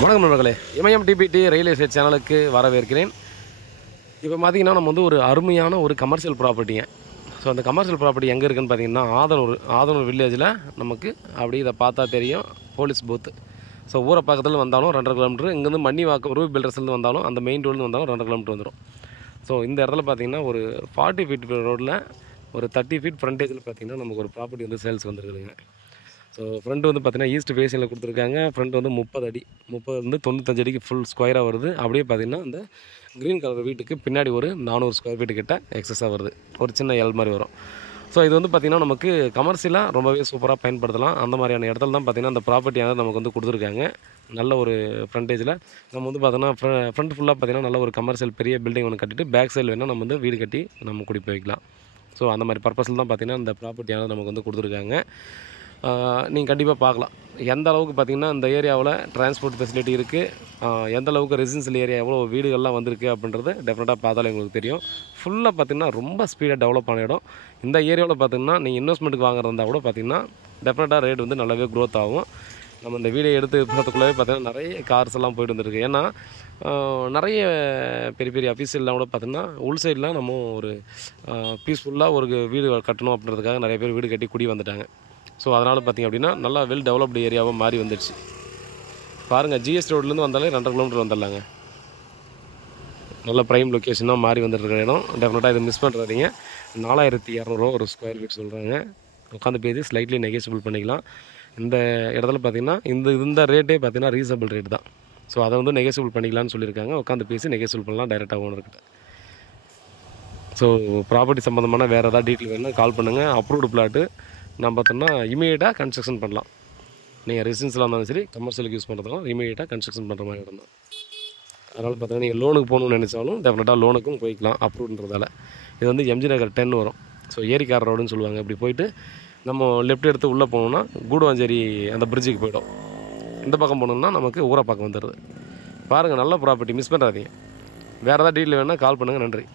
வணக்கம் நண்பர்களே, இமயம் DBT real estate சேனலுக்கு வரவேற்கிறேன். இப்போ பார்த்தீங்கன்னா நம்ம வந்து ஒரு அருமையான ஒரு கமர்ஷியல் ப்ராப்பர்ட்டிங்க. ஸோ அந்த கமர்ஷியல் ப்ராப்பர்ட்டி எங்கே இருக்குதுன்னு பார்த்தீங்கன்னா ஆதனூர் வில்லேஜில் நமக்கு அப்படி இதை பார்த்தா தெரியும் போலீஸ் பூத்து. ஸோ ஊரை பக்கத்தில் வந்தாலும் 2.5 கிலோமீட்டர், இங்கேருந்து மணிவாக்கம் ரூபி பில்டர்ஸ்லேருந்து வந்தாலும் அந்த மெயின் ரோட்லேருந்து வந்தாலும் 2.5 கிலோமீட்டர் வந்துடும். ஸோ இந்த இடத்துல பார்த்தீங்கன்னா ஒரு 40 ஃபீட் ரோட்டில் ஒரு 30 ஃபீட் ஃப்ரண்டேஜில் பார்த்தீங்கன்னா நமக்கு ஒரு ப்ராப்பர்ட்டி வந்து சேல்ஸ் வந்துருக்குதுங்க. ஸோ ஃப்ரண்ட் வந்து பார்த்தீங்கன்னா ஈஸ்ட் ஃபேஸிங்கில் கொடுத்துருக்காங்க. ஃப்ரண்ட் வந்து 30 அடி, 30 95 அடிக்கு ஃபுல் ஸ்கொயராக வருது. அப்படியே பார்த்தீங்கன்னா இந்த க்ரீன் கலர் வீட்டுக்கு பின்னாடி ஒரு 400 ஸ்கொயர் ஃபீட்டு கிட்ட எக்ஸஸாக வருது. ஒரு சின்ன எல் மாதிரி வரும். ஸோ இது வந்து பார்த்திங்கன்னா நமக்கு கமர்ஷியலாக ரொம்பவே சூப்பராக பயன்படுத்தலாம். அந்த மாதிரியான இடத்துல தான் பார்த்திங்கன்னா அந்த ப்ராப்பர்ட்டியானது நமக்கு வந்து கொடுத்துருக்காங்க. நல்ல ஒரு ஃப்ரண்டேஜில் நம்ம வந்து பார்த்தோன்னா ஃப்ரண்ட் ஃபுல்லாக பார்த்திங்கன்னா நல்ல ஒரு கமர்ஷியல் பெரிய பில்டிங் ஒன்று கட்டிட்டு பேக் சைடு வேணால் நம்ம வந்து வீடு கட்டி நம்ம குடி போய்க்கலாம். ஸோ அந்த மாதிரி பர்பஸில் தான் பார்த்திங்கன்னா இந்த ப்ராப்பர்ட்டியானது நமக்கு வந்து கொடுத்துருக்காங்க. நீங்கள் கண்டிப்பாக பார்க்கலாம் எந்த அளவுக்கு பார்த்திங்கன்னா இந்த ஏரியாவில் டிரான்ஸ்போர்ட் ஃபெசிலிட்டி இருக்குது, எந்த அளவுக்கு ரெசிடென்ஷியல் ஏரியா எவ்வளோ வீடுகள்லாம் வந்திருக்கு அப்படின்றது டெஃபினட்டாக பார்த்தாலே உங்களுக்கு தெரியும். ஃபுல்லாக பார்த்திங்கன்னா ரொம்ப ஸ்பீடாக டெவலப் ஆன இடம். இந்த ஏரியாவில் பார்த்திங்கன்னா நீங்கள் இன்வெஸ்ட்மெண்ட்டுக்கு வாங்குறதா கூட பார்த்திங்கன்னா டெஃபினட்டாக ரேட் வந்து நல்லாவே க்ரோத் ஆகும். நம்ம இந்த வீடியோ எடுத்து போகிறதுக்குள்ளே பார்த்திங்கன்னா நிறைய கார்ஸ் எல்லாம் போய்ட்டு வந்துருக்கு. ஏன்னா நிறைய பெரிய பெரிய அஃபீஷியல்லாம் கூட பார்த்திங்கன்னா உள் சைட்லாம் நம்ம ஒரு பீஸ்ஃபுல்லாக ஒரு வீடு கட்டணும் அப்படின்றதுக்காக நிறைய பேர் வீடு கட்டி குடி வந்துட்டாங்க. ஸோ அதனால் பார்த்திங்க அப்படின்னா நல்லா வெல் டெவலப்டு ஏரியாவாக மாறி வந்துடுச்சு. பாருங்கள், ஜிஎஸ் ரோட்லேருந்து வந்தாலே 2.5 கிலோமீட்டர் வந்துடலாங்க. நல்ல ப்ரைம் லொக்கேஷனாக மாறி வந்துட்டுருக்க இடம். டெஃபினட்டாக இது மிஸ் பண்ணுறாதீங்க. 4200 ஒரு ஸ்கொயர் ஃபீட் சொல்கிறாங்க. உட்காந்து பேசி ஸ்லைட்லி நெகோசியபிள் பண்ணிக்கலாம். இந்த இடத்துல பார்த்திங்கன்னா இந்த ரேட்டே பார்த்திங்கன்னா ரீசனபிள் ரேட் தான். ஸோ அதை வந்து நெகோசியபிள் பண்ணிக்கலாம்னு சொல்லியிருக்காங்க. உட்காந்து பேசி நெகோசியபிள் பண்ணலாம் டைரெக்டாக ஓனர்கிட்ட. ஸோ ப்ராப்பர்ட்டி சம்மந்தமான வேறு ஏதாவது டீட்டெயில் வேணுன்னா கால் பண்ணுங்கள். அப்ரூவ்டு பிளாட்டு நம்ம பார்த்தோம்னா இமீடியட்டாக கன்ஸ்ட்ரக்ஷன் பண்ணலாம். நீங்கள் ரெசிடென்ஸில் இருந்தாலும் சரி, கமர்ஷியலுக்கு யூஸ் பண்ணுறதுனால இமீடியட்டாக கன்ஸ்ட்ரக்ஷன் பண்ணுற மாதிரி இடம் தான். அதனால் பார்த்தீங்கன்னா நீங்கள் லோனுக்கு போகணுன்னு நினச்சாலும் டெஃபினட்டாக லோனுக்கும் போய்க்கலாம் அப்ரூவ்ன்றதால. இது வந்து எம்ஜி நகர் 10 வரும். ஸோ ஏரிக்கார ரோடுன்னு சொல்லுவாங்க. இப்படி போயிட்டு நம்ம லெஃப்ட் எடுத்து உள்ளே போனோம்னா கூடுவாஞ்சேரி அந்த பிரிட்ஜுக்கு போய்டும். இந்த பக்கம் போனோம்னா நமக்கு ஊரை பக்கம் வந்துடுது. பாருங்கள், நல்ல ப்ராப்பர்ட்டி, மிஸ் பண்ணுறாதீங்க. வேறு ஏதாவது டீட்டெயில் வேணுன்னா கால் பண்ணுங்கள். நன்றி.